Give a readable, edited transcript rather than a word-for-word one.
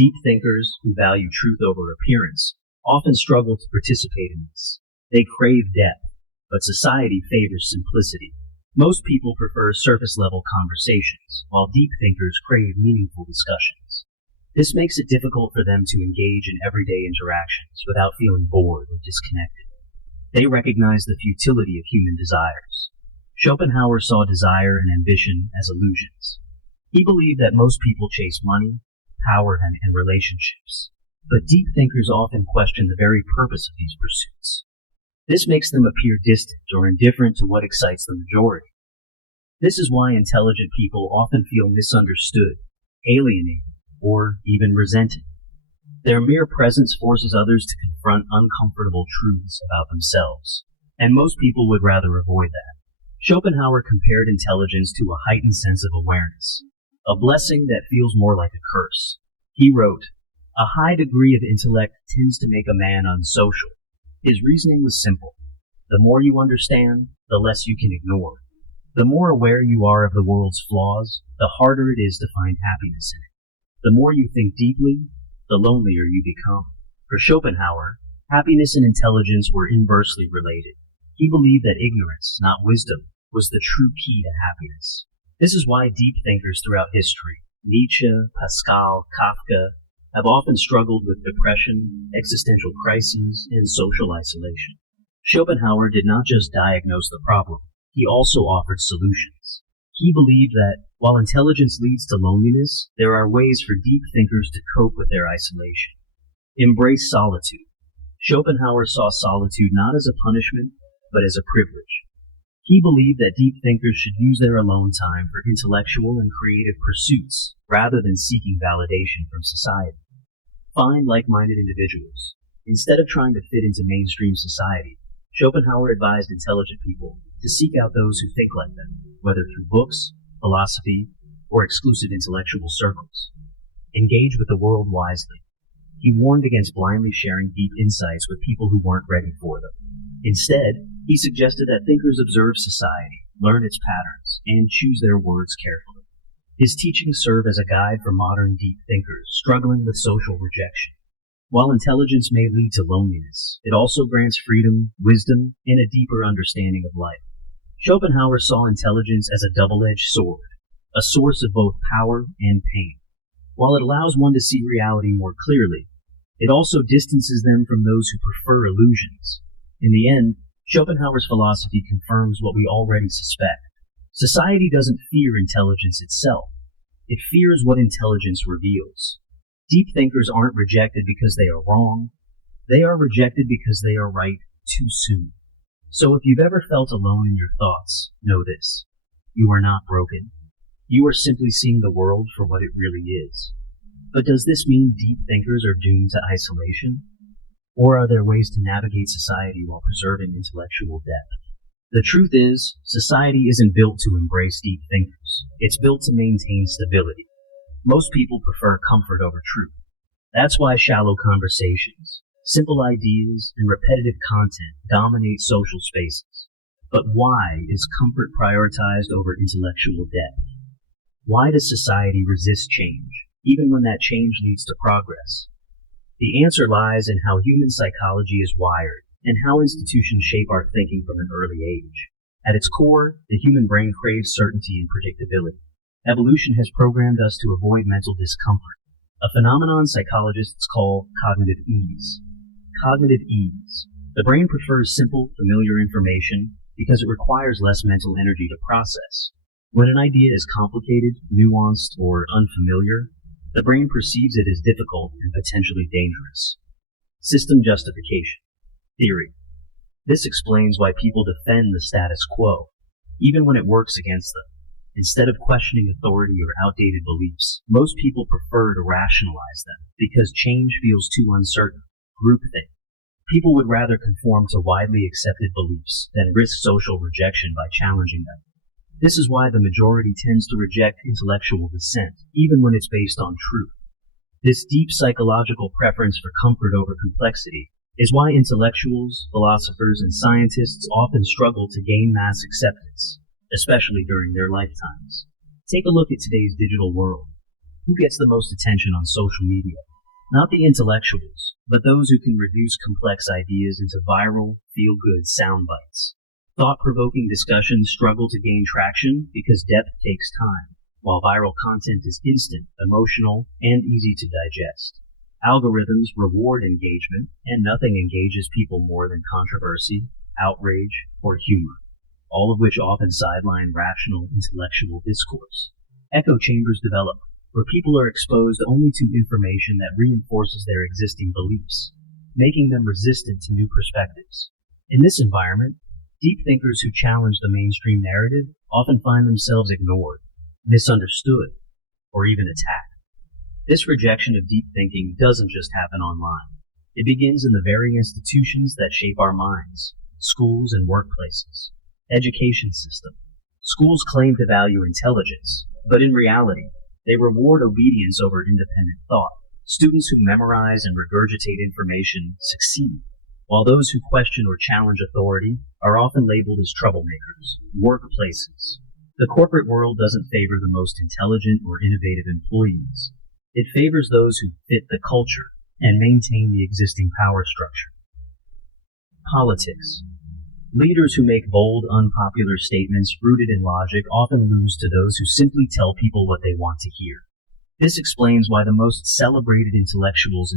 Deep thinkers who value truth over appearance often struggle to participate in this. They crave depth, but society favors simplicity. Most people prefer surface-level conversations, while deep thinkers crave meaningful discussions. This makes it difficult for them to engage in everyday interactions without feeling bored or disconnected. They recognize the futility of human desires. Schopenhauer saw desire and ambition as illusions. He believed that most people chase money, power, and relationships. But deep thinkers often question the very purpose of these pursuits. This makes them appear distant or indifferent to what excites the majority. This is why intelligent people often feel misunderstood, alienated, or even resented. Their mere presence forces others to confront uncomfortable truths about themselves, and most people would rather avoid that. Schopenhauer compared intelligence to a heightened sense of awareness, a blessing that feels more like a curse. He wrote, "A high degree of intellect tends to make a man unsocial." His reasoning was simple. The more you understand, the less you can ignore. The more aware you are of the world's flaws, the harder it is to find happiness in it. The more you think deeply, the lonelier you become. For Schopenhauer, happiness and intelligence were inversely related. He believed that ignorance, not wisdom, was the true key to happiness. This is why deep thinkers throughout history, Nietzsche, Pascal, Kafka, have often struggled with depression, existential crises, and social isolation. Schopenhauer did not just diagnose the problem, he also offered solutions. He believed that, while intelligence leads to loneliness, there are ways for deep thinkers to cope with their isolation. Embrace solitude. Schopenhauer saw solitude not as a punishment, but as a privilege. He believed that deep thinkers should use their alone time for intellectual and creative pursuits, rather than seeking validation from society. Find like-minded individuals. Instead of trying to fit into mainstream society, Schopenhauer advised intelligent people to seek out those who think like them, whether through books, philosophy, or exclusive intellectual circles. Engage with the world wisely. He warned against blindly sharing deep insights with people who weren't ready for them. Instead, he suggested that thinkers observe society, learn its patterns, and choose their words carefully. His teachings serve as a guide for modern deep thinkers struggling with social rejection. While intelligence may lead to loneliness, it also grants freedom, wisdom, and a deeper understanding of life. Schopenhauer saw intelligence as a double-edged sword, a source of both power and pain. While it allows one to see reality more clearly, it also distances them from those who prefer illusions. In the end, Schopenhauer's philosophy confirms what we already suspect. Society doesn't fear intelligence itself. It fears what intelligence reveals. Deep thinkers aren't rejected because they are wrong. They are rejected because they are right too soon. So if you've ever felt alone in your thoughts, know this. You are not broken. You are simply seeing the world for what it really is. But does this mean deep thinkers are doomed to isolation? Or are there ways to navigate society while preserving intellectual depth? The truth is, society isn't built to embrace deep thinkers. It's built to maintain stability. Most people prefer comfort over truth. That's why shallow conversations, simple ideas, and repetitive content dominate social spaces. But why is comfort prioritized over intellectual depth? Why does society resist change, even when that change leads to progress? The answer lies in how human psychology is wired and how institutions shape our thinking from an early age. At its core, the human brain craves certainty and predictability. Evolution has programmed us to avoid mental discomfort, a phenomenon psychologists call cognitive ease. Cognitive ease. The brain prefers simple, familiar information because it requires less mental energy to process. When an idea is complicated, nuanced, or unfamiliar, the brain perceives it as difficult and potentially dangerous. System justification. Theory. This explains why people defend the status quo, even when it works against them. Instead of questioning authority or outdated beliefs, most people prefer to rationalize them because change feels too uncertain. Groupthink. People would rather conform to widely accepted beliefs than risk social rejection by challenging them. This is why the majority tends to reject intellectual dissent, even when it's based on truth. This deep psychological preference for comfort over complexity is why intellectuals, philosophers, and scientists often struggle to gain mass acceptance, especially during their lifetimes. Take a look at today's digital world. Who gets the most attention on social media? Not the intellectuals, but those who can reduce complex ideas into viral, feel-good sound bites. Thought-provoking discussions struggle to gain traction because depth takes time, while viral content is instant, emotional, and easy to digest. Algorithms reward engagement, and nothing engages people more than controversy, outrage, or humor, all of which often sideline rational intellectual discourse. Echo chambers develop, where people are exposed only to information that reinforces their existing beliefs, making them resistant to new perspectives. In this environment, deep thinkers who challenge the mainstream narrative often find themselves ignored, misunderstood, or even attacked. This rejection of deep thinking doesn't just happen online. It begins in the very institutions that shape our minds, schools and workplaces. Education system. Schools claim to value intelligence, but in reality, they reward obedience over independent thought. Students who memorize and regurgitate information succeed, while those who question or challenge authority are often labeled as troublemakers. Workplaces. The corporate world doesn't favor the most intelligent or innovative employees. It favors those who fit the culture and maintain the existing power structure. Politics. Leaders who make bold, unpopular statements rooted in logic often lose to those who simply tell people what they want to hear. This explains why the most celebrated intellectuals